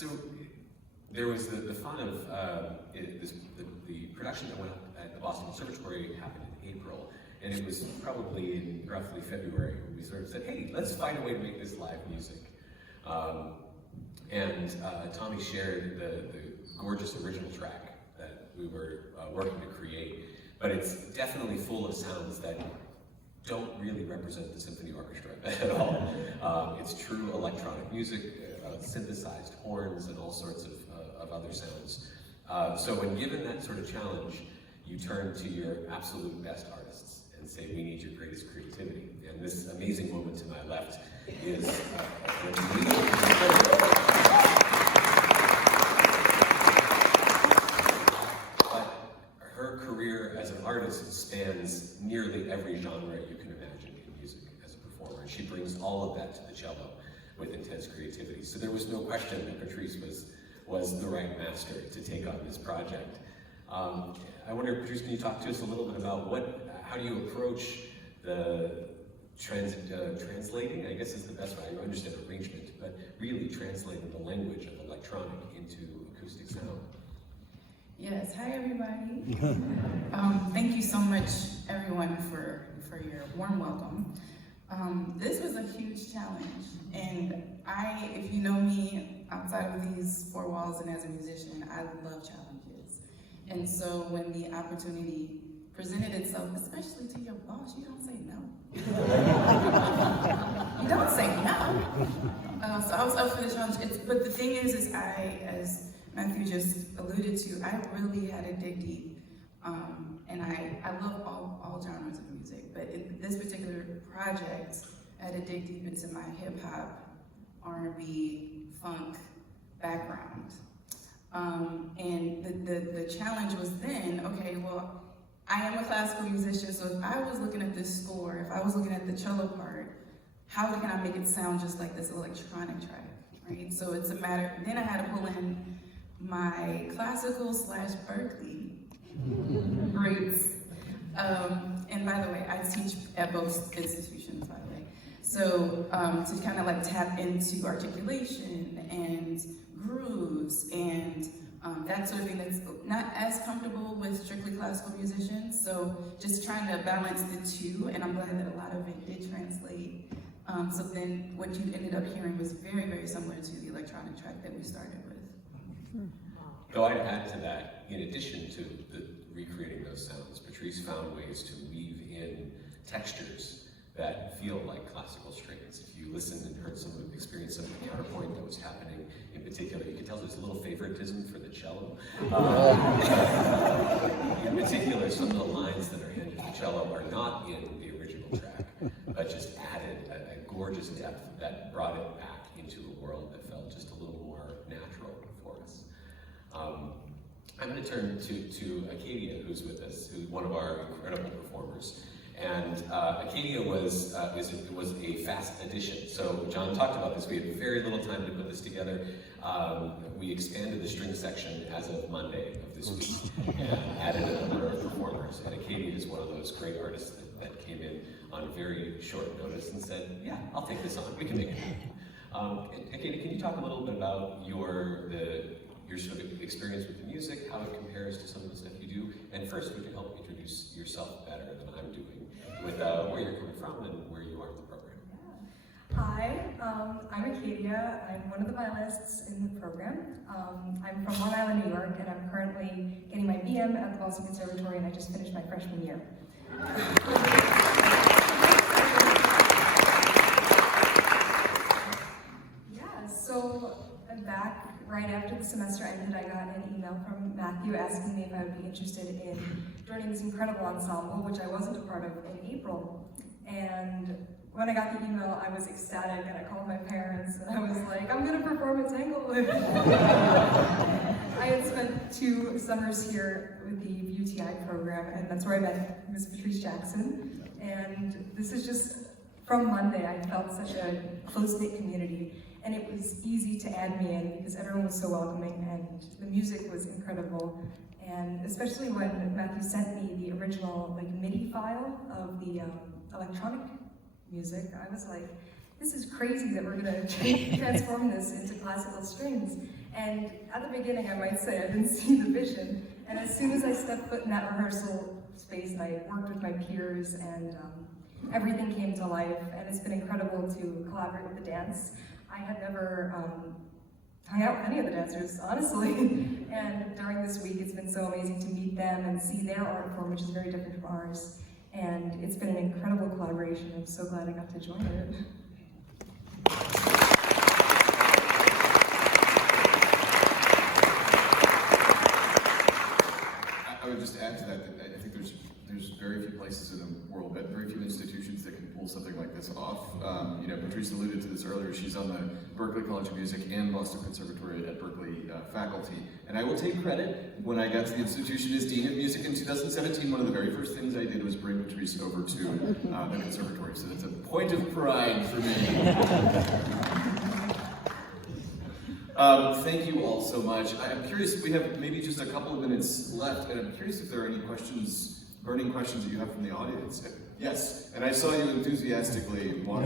So there was the fun of the production that went up at the Boston Conservatory happened in April, and it was probably in roughly February when we sort of said, hey, let's find a way to make this live music. Tommy shared the gorgeous original track that we were working to create, but it's definitely full of sounds that don't really represent the symphony orchestra at all. It's true electronic music, synthesized horns, and all sorts of other sounds. So when given that sort of challenge, you turn to your absolute best artists and say, we need your greatest creativity. And this amazing woman to my left is but her career as an artist spans nearly every genre you can imagine in music as a performer. She brings all of that to the cello with intense creativity. So there was no question that Patrice was the right master to take on this project. I wonder, Patrice, can you talk to us a little bit about how do you approach the translating, I guess is the best way, I understand arrangement, but really translating the language of electronic into acoustic sound? Yes, hi everybody. Thank you so much everyone for your warm welcome. This was a huge challenge, and if you know me outside of these four walls and as a musician, I love challenges. And so when the opportunity presented itself, especially to your boss, you don't say no. You don't say no. So I was up for the challenge. But the thing is as Matthew just alluded to, I really had to dig deep. And I love all genres of music, but in this particular project, I had to dig deep into my hip hop, R&B, funk background. And the challenge was then, okay, well, I am a classical musician, so if I was looking at this score, if I was looking at the cello part, how can I make it sound just like this electronic track, right? So it's a matter, then I had to pull in my classical / Berkeley roots. And by the way, I teach at both institutions, by the way. So to kind of like tap into articulation and grooves and that sort of thing that's not as comfortable with strictly classical musicians. So just trying to balance the two, and I'm glad that a lot of it did translate. So then what you ended up hearing was very, very similar to the electronic track that we started with. Though I'd add to that, in addition to recreating those sounds, Patrice found ways to weave in textures that feel like classical strings. If you listened and experienced some of the counterpoint that was happening in particular, you can tell there's a little favoritism for the cello. In particular, some of the lines that are handed to the cello are not in the original track, but just added a gorgeous depth that brought it back into a world that felt just a little more natural for us. I'm going to turn to Acadia, who's with us, who's one of our incredible performers. And Acadia was a fast addition. So John talked about this. We had very little time to put this together. We expanded the string section as of Monday of this week and added a number of performers. And Acadia is one of those great artists that came in on very short notice and said, yeah, I'll take this on. We can make it happen. Acadia, can you talk a little bit about your sort of experience with the music, how it compares to some of the stuff you do? And first, would you help introduce yourself better than I'm doing with where you're coming from and where you are in the program? Hi, I'm Acadia. I'm one of the violists in the program. I'm from Long Island, New York, and I'm currently getting my BM at the Boston Conservatory, and I just finished my freshman year. Yeah, so I'm back. Right after the semester ended, I got an email from Matthew asking me if I would be interested in joining this incredible ensemble, which I wasn't a part of in April. And when I got the email, I was ecstatic, and I called my parents, and I was like, I'm gonna perform at Tanglewood. I had spent 2 summers here with the UTI program, and that's where I met Ms. Patrice Jackson. And this is just, from Monday, I felt such a close-knit community. And it was easy to add me in because everyone was so welcoming and the music was incredible. And especially when Matthew sent me the original MIDI file of the electronic music, I was like, this is crazy that we're gonna transform this into classical strings. And at the beginning, I might say I didn't see the vision. And as soon as I stepped foot in that rehearsal space and I worked with my peers and everything came to life, and it's been incredible to collaborate with the dance. I had never hung out with any of the dancers, honestly. And during this week, it's been so amazing to meet them and see their art form, which is very different from ours. And it's been an incredible collaboration. I'm so glad I got to join it. I would just add to that I think there's very few places in the world, but very few institutions that can pull something like this off. You know, Patrice alluded to this earlier. She's on the Berklee College of Music and Boston Conservatory at Berklee faculty. And I will take credit. When I got to the institution as Dean of Music in 2017, one of the very first things I did was bring Patrice over to the conservatory. So that's a point of pride for me. Thank you all so much. I'm curious, we have maybe just a couple of minutes left, and I'm curious if there are any questions, burning questions that you have from the audience. Yes, and I saw you enthusiastically want